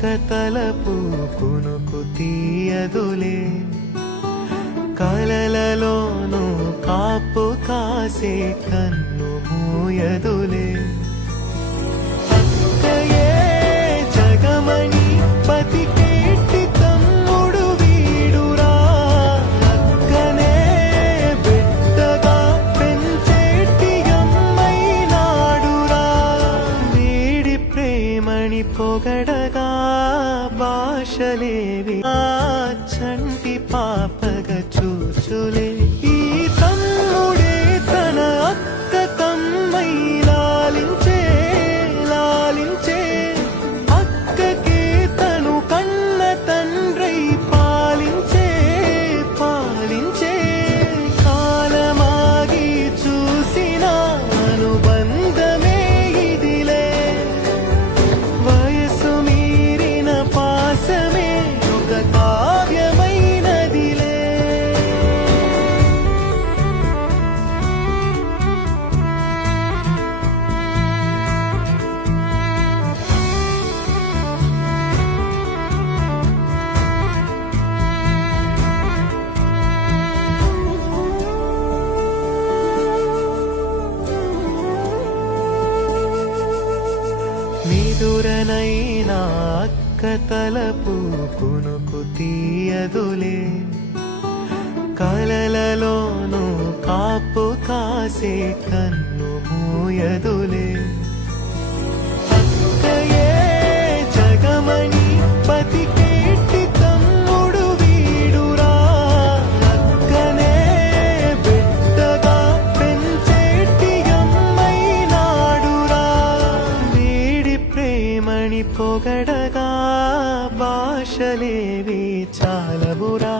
తలపు కునుకు తీయదులే, కలలలోనూ కాపు కాసే కన్ను మూయదులే. అక్కయే జగమణి బతికేటి తమ్ముడు వీడురా, అక్కనే బిడ్డగా పెంచేటి అమ్మైనాడురా. వీడి ప్రేమని పొగడగా భాషలేవి ఆ చంటి పాపగా చూచులే. ఈ తమ్ముడే తన అక్క తమ్మై లాలించే లాలించే, అక్కకే తను కన్న తండ్రై పాలించే పాలించే. కాలమాగి చూసిన అనుబంధమే ఇదిలే, వయసు మీరిన పాసమే ఒక కావ్యమైనదిలే. నిదురనైనా అక్క తలపు కునుకు తీయదులే, కలలలోనూ కాపు కాసే కన్ను మూయదులే. అక్కయే జగమణి బతికేటి తమ్ముడు వీడురా, అక్కనే బిడ్డగా పెంచేటి అమ్మైనాడురా. వీడి ప్రేమని పొగడగా భాషలేవి చాలవురా.